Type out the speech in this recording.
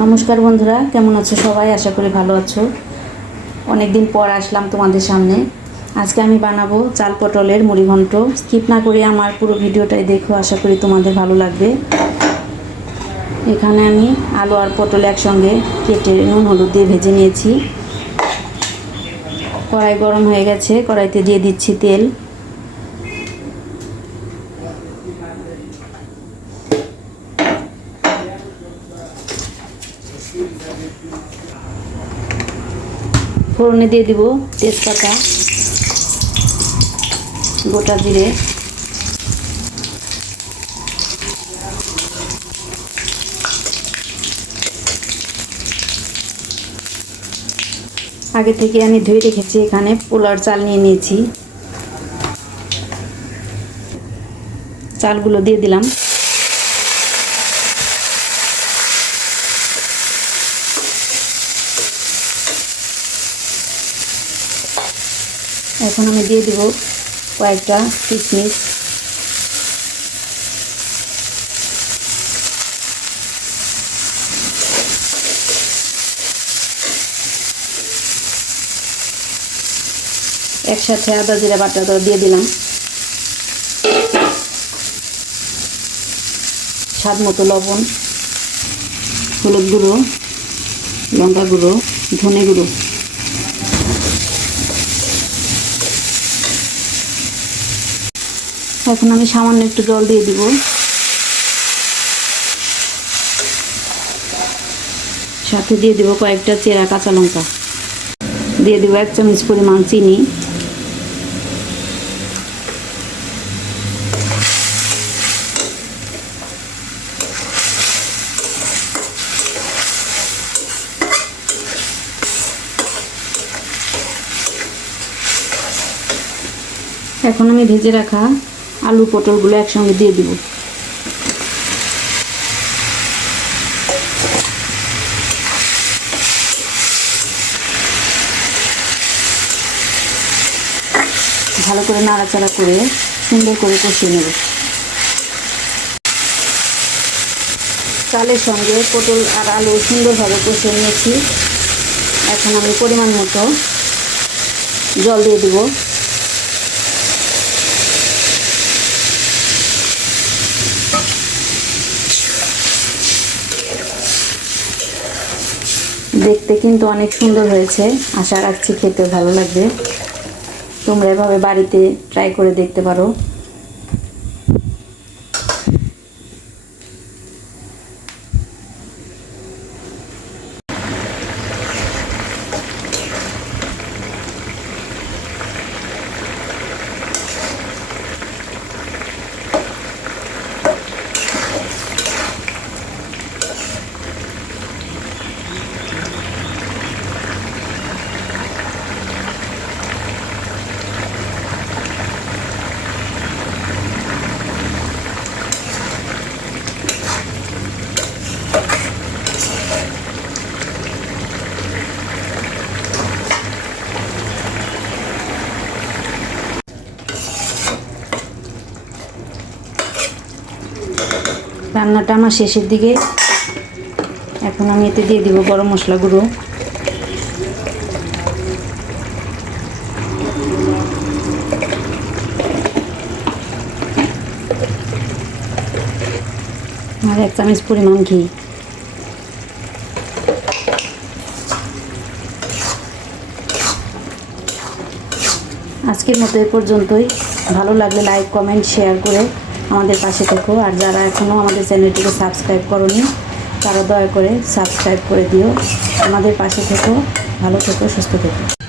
নমস্কার বন্ধুরা, কেমন আছো সবাই? আশা করি ভালো আছো। অনেক দিন পর আসলাম তোমাদের সামনে। আজকে আমি বানাবো চাল পটলের মুড়ি ঘন্ট। স্কিপ না করে আমার পুরো ভিডিওটাই দেখো, আশা করি তোমাদের ভালো লাগবে। এখানে আমি আলু আর পটল একসঙ্গে কেটে নুন, হলুদ দিয়ে ভেজে নিয়েছি। কড়াই গরম হয়ে গেছে, কড়াইতে দিয়ে দিচ্ছি তেল। ফোড়নে দিয়ে দিব তেজপাতা, গোটা জিরে। আগে থেকে আমি ধুয়ে রেখেছি এখানে পোলার চাল নিয়ে নিয়েছি। চালগুলো দিয়ে দিলাম। এখন আমি দিয়ে দিব কয়েকটা কিশমিশ। একসাথে আদা জিরা বাটাটা দিয়ে দিলাম। স্বাদ মতো লবণ, হলুদ গুঁড়ো, লঙ্কা গুঁড়ো, ধনে গুঁড়ো। এখন আমি সামান্য একটু জল দিয়ে দিব। সাথে দিয়ে দিব কয়েকটা চেরা কাঁচা লঙ্কা। দিয়ে দিব এক চামচ পরিমাণ চিনি। এখন আমি ভেজে রাখা আলু, পটলগুলো একসঙ্গে দিয়ে দিব। ভালো করে নাড়াচাড়া করে সুন্দর করে কষিয়ে নেব। চালের সঙ্গে পটল আর আলু সুন্দরভাবে কষিয়ে নিয়েছি। এখন আমি পরিমাণ মতো জল দিয়ে দিব। দেখতে কিন্তু অনেক সুন্দর হয়েছে। আশা রাখছি খেতে ভালো লাগবে। তোমরা এভাবে বাড়িতে ট্রাই করে দেখতে পারো। রান্নাটা আমার শেষের দিকে। এখন আমি এতে দিয়ে দিব গরম মশলা গুঁড়ো। আর এক চামচ পরিমাণ ঘি। আজকের মতো এ পর্যন্তই। ভালো লাগলে লাইক, কমেন্ট, শেয়ার করে আমাদের পাশে থেকো। আর যারা এখনও আমাদের চ্যানেলটিকে সাবস্ক্রাইব করনি, তারা দয়া করে সাবস্ক্রাইব করে দিও। আমাদের পাশে থেকো, ভালো থেকো, সুস্থ থেকো।